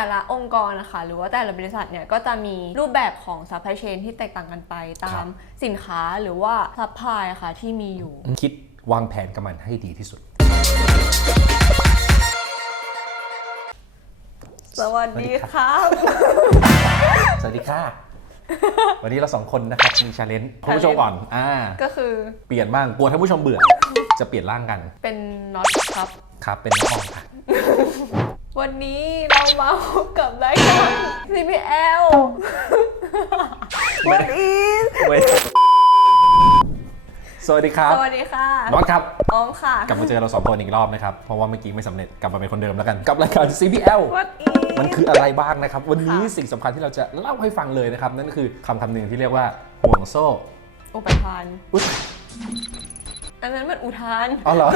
แต่ละองค์กรนะคะ หรือว่าแต่ละบริษัทเนี่ยก็จะมีรูปแบบของ supply chain ที่แตกต่างกันไปตามสินค้าหรือว่า supply ค่ะที่มีอยู่ คิดวางแผนกับมันให้ดีที่สุด สวัสดีครับ สวัสดีค่ะ วันนี้เราสองคนนะครับ มีชาเลนจ์คุณผู้ชมก่อนอ่าก็คือเปลี่ยนบ้างกลัวท่านผู้ชมเบื่อ จะเปลี่ยนร่างกัน เป็นน็อตครับ ครับเป็นน้องออมค่ะ วันนี้เรามาพบกับรายการ CPL วันนี้เว้ยสวัสดีครับสวัสดีค่ะน้องครับ ออมค่ะ กลับมาเจอเราสองคนอีกรอบนะครับ เพราะว่าเมื่อกี้ไม่สำเร็จ กลับมาเป็นคนเดิมแล้วกัน กับรายการ CPL วันนี้มันคืออะไรบ้างนะครับ วันนี้ค่ะ สิ่งสำคัญที่เราจะเล่าให้ฟังเลยนะครับ นั่นก็คือคำคำหนึ่งที่เรียกว่าห่วงโซ่อุปทานอุ๊ย อันนั้นมันอุทาน อ๋อเหรอ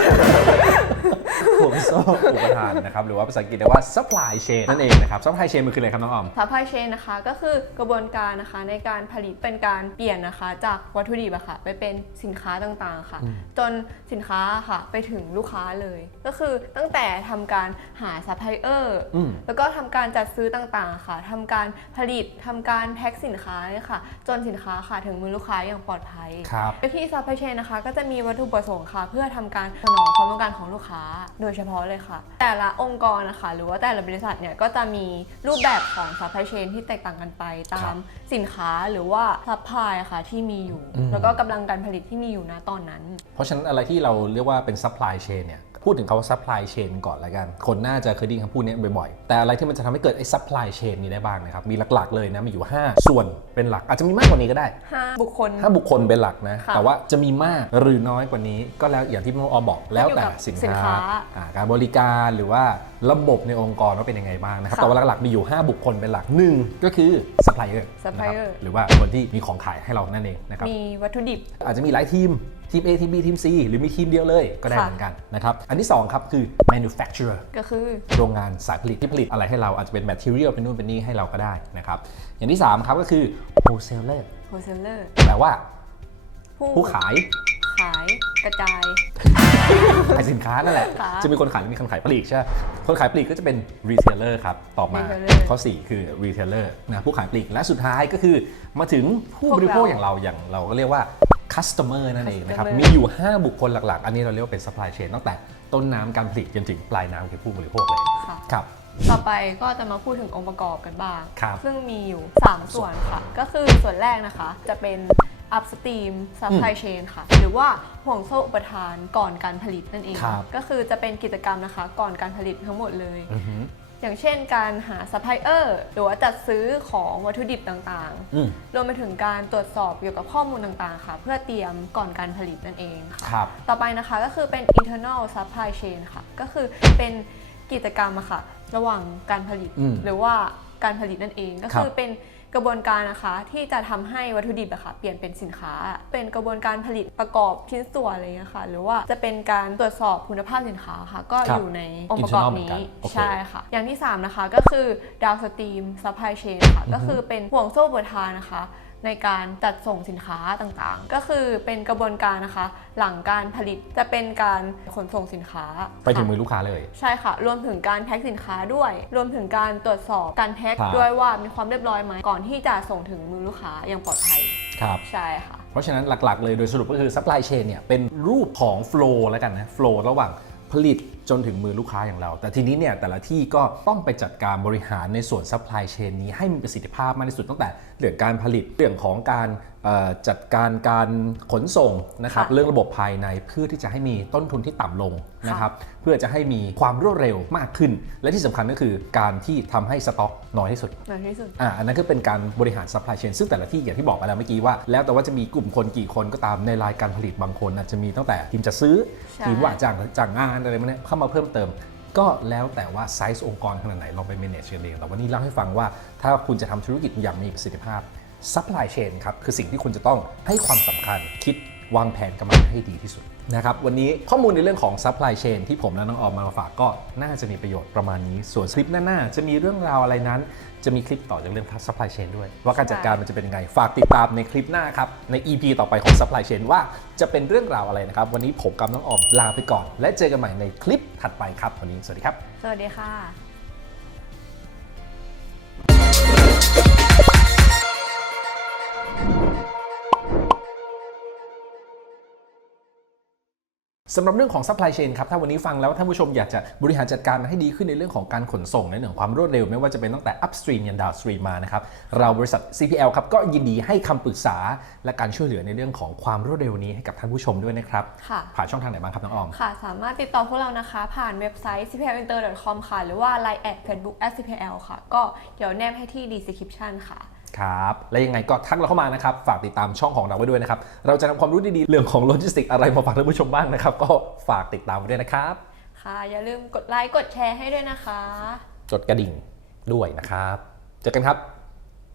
ห่วงโซ่อุปทานนะครับ หรือว่าภาษาอังกฤษเรียกว่า supply chain นั่นเองนะครับ supply chain มันคืออะไรครับน้องออม supply chain นะคะก็คือกระบวนการนะคะในการผลิตเป็นการเปลี่ยนนะคะ จากวัตถุดิบอะค่ะไปเป็นสินค้าต่างๆค่ะ จนสินค้าค่ะไปถึงลูกค้าเลย ก็คือตั้งแต่ทำการหาซัพพลายเออร์อืม แล้วก็ทำการจัดซื้อต่างๆค่ะทำการผลิตทำการแพ็คสินค้าเนี่ยค่ะ จนสินค้าค่ะถึงมือลูกค้าอย่างปลอดภัย ครับโดยที่ supply chain นะคะก็จะมีวัตถุประสงค์ค่ะ เพื่อทำการสนองความต้องการของลูกค้า โดยเฉพาะเลยค่ะ แต่ละองค์กรนะคะ หรือว่าแต่ละบริษัทเนี่ยก็จะมีรูปแบบของ supply chain ที่แตกต่างกันไปตามสินค้าหรือว่า supply ค่ะที่มีอยู่อืมแล้วก็กำลังการผลิตที่มีอยู่นะตอนนั้น เพราะฉะนั้นอะไรที่เราเรียกว่าเป็น supply chain เนี่ยพูดถึงคำว่า supply chain ก่อนละกัน คนน่าจะเคยได้ยินคำพูดนี้บ่อยๆ แต่อะไรที่มันจะทำให้เกิดไอ้ supply chain นี้ได้บ้างนะครับ มีหลักๆเลยนะ มีอยู่ 5 ส่วนเป็นหลัก อาจจะมีมากกว่านี้ก็ได้ 5 บุคคลถ้าบุคคลเป็นหลักนะค่ะแต่ว่าจะมีมากหรือน้อยกว่านี้ก็แล้วอย่างที่น้องออมบอกแล้วแต่สินสินค้าค้าอ่าการบริการหรือว่าระบบในองค์กรว่าเป็นยังไงบ้างนะครับค่ะแต่ว่าหลักๆมีอยู่ 5 บุคคลเป็นหลักหนึ่งก็คือ supplier นะครับ supplier หรือว่าคนที่มีของขายให้เรานั่นเองนะครับมีวัตถุดิบอาจจะมีหลายทีมทีม A ทีม B ทีม C หรือมีทีมเดียวเลยก็ได้ค่ะเหมือนกันนะครับอันที่ 2 ครับคือ manufacturer ก็คือโรงงานสายผลิตที่ผลิตอะไรให้เราอาจจะเป็น material เป็นนู่นเป็นนี่ให้เราก็ได้นะครับอย่างที่ 3 ครับก็คือ wholesaler wholesaler แปลว่าผู้ผู้ขายขายกระจาย ขายสินค้านั่นแหละ ค่ะจะมีคนขายและมีคนขายปลีกใช่ไหมคนขายปลีกก็จะเป็น retailer ครับต่อมา retailer ข้อ 4 คือ retailer นะผู้ขายปลีกและสุดท้ายก็คือมาถึงผู้บริโภคพวกเราอย่างเราอย่างเราก็เรียกว่า customer นั่นเองนะครับ customer มีอยู่ 5 บุคคลหลักๆ อันนี้เราเรียกว่าเป็น supply chain ตั้งแต่ต้นน้ำการผลิตจนถึงปลายน้ำคือผู้บริโภคเลยค่ะ ครับ ต่อไปก็จะมาพูดถึงองค์ประกอบกันบ้าง ครับซึ่งมีอยู่ 3 ส่วนค่ะ ก็คือส่วนแรกนะคะ จะเป็น upstream supply chain ค่ะ หรือว่าห่วงโซ่อุปทานก่อนการผลิตนั่นเอง ครับ ก็คือจะเป็นกิจกรรมนะคะ ก่อนการผลิตทั้งหมดเลย อือฮึอย่างเช่นการหา supplier หรือว่าจัดซื้อของวัตถุดิบต่างอืมๆ รวมไปถึงการตรวจสอบเกี่ยวกับข้อมูลต่างๆ ค่ะ เพื่อเตรียมก่อนการผลิตนั่นเองค่ะ ครับ ต่อไปนะคะก็คือเป็น internal supply chain ค่ะ ก็คือเป็นกิจกรรมอะค่ะ ระหว่างการผลิต อืมหรือว่าการผลิตนั่นเองก็ครับคือเป็น กระบวนการนะคะที่จะทำให้วัตถุดิบอะค่ะเปลี่ยนเป็นสินค้า เป็นกระบวนการผลิตประกอบชิ้นส่วนอะไรเงี้ยค่ะ หรือว่าจะเป็นการตรวจสอบคุณภาพสินค้าค่ะ ก็ครับอยู่ในองค์ประกอบ internal เหมือนกันี้นโอเคใช่ค่ะ อย่างที่ 3 นะคะก็คือ downstream supply chain ค่ะก็คือเป็นห่วงโซ่อุปทานนะคะ ในการจัดส่งสินค้าต่างๆ ก็คือเป็นกระบวนการนะคะ หลังการผลิตจะเป็นการขนส่งสินค้าไปถึงค่ะมือลูกค้าเลย ใช่ค่ะ รวมถึงการแพ็คสินค้าด้วย รวมถึงการตรวจสอบการแพ็คครับ ด้วยว่ามีความเรียบร้อยไหมก่อนที่จะส่งถึงมือลูกค้าอย่างปลอดภัยครับ ใช่ค่ะ เพราะฉะนั้นหลักๆเลยโดยสรุปก็คือ supply chain เนี่ยเป็นรูปของ flow แล้วกันนะ flow ระหว่างผลิต จนถึงมือลูกค้าอย่างเรา แต่ทีนี้เนี่ยแต่ละที่ก็ต้องไปจัดการบริหารในส่วน supply chain นี้ให้มีประสิทธิภาพมากที่สุดตั้งแต่เรื่องการผลิตเรื่องของการเอ่อจัดการการขนส่งนะครับค่ะเรื่องระบบภายในเพื่อที่จะให้มีต้นทุนที่ต่ำลงนะครับเพื่อจะให้มีความรวดเร็วมากขึ้น และที่สำคัญก็คือการที่ทำให้สต็อกน้อยที่สุดในที่สุดอ่าอันนั้นก็เป็นการบริหาร supply chain ซึ่งแต่ละที่อย่างที่บอกไปแล้วเมื่อกี้ว่า แล้วแต่ว่าจะมีกลุ่มคนกี่คนก็ตามในรายการผลิตบางคนอาจจะมีตั้งแต่ทีมจะซื้อใช่ทีมว่าจ้างจ้างงานอะไรมาเนี่ยเข้ามาเพิ่มเติม ก็แล้วแต่ว่าไซส์องค์กรขนาดไหนลองไป manage กันเองแต่วันนี้เล่าให้ฟังว่าถ้าคุณจะทำธุรกิจอย่างมีประสิทธิภาพ supply chain ครับคือสิ่งที่คุณจะต้องให้ความสำคัญคิด วางแผนกับมันให้ดีที่สุดนะครับวันนี้ข้อมูลในเรื่องของ supply chain ที่ผมและน้องออมมาฝากก็น่าจะมีประโยชน์ประมาณนี้ ส่วนคลิปหน้าๆจะมีเรื่องราวอะไรนั้น จะมีคลิปต่อจากเรื่อง supply chain ด้วย ว่าการจัดการมันจะเป็นยังไง ฝากติดตามในคลิปหน้าครับ ใน EP ต่อไปของ supply chain ว่าจะเป็นเรื่องราวอะไรนะครับ วันนี้ผมกับน้องออมลาไปก่อน และเจอกันใหม่ในคลิปถัดไปครับวันนี้สวัสดีครับ สวัสดีค่ะ สำหรับเรื่องของ supply chain ครับ ถ้าวันนี้ฟังแล้วท่านผู้ชมอยากจะบริหารจัดการมันให้ดีขึ้นในเรื่องของการขนส่งในเรื่องของความรวดเร็ว ไม่ว่าจะเป็นตั้งแต่ upstream ยัน downstream มานะครับ เราบริษัท CPL ครับก็ยินดีให้คำปรึกษา และการช่วยเหลือในเรื่องของความรวดเร็วนี้ให้กับท่านผู้ชมด้วยนะครับค่ะ ผ่านช่องทางไหนบ้างครับน้องออม ค่ะ สามารถติดต่อพวกเรานะคะ ผ่านเว็บไซต์ cplinter.com ค่ะ หรือว่า line at facebook at cpl ค่ะ ก็เดี๋ยวแนบให้ที่ description ค่ะ ครับ และยังไงก็ทักเราเข้ามานะครับ ฝากติดตามช่องของเราไว้ด้วยนะครับ เราจะนำความรู้ดีๆ เรื่องของโลจิสติกอะไรมาฝากท่านผู้ชมบ้างนะครับ ก็ฝากติดตามไว้ด้วยนะครับ ค่ะ อย่าลืมกดไลค์กดแชร์ให้ด้วยนะคะ กดกระดิ่งด้วยนะครับ เจอกันครับ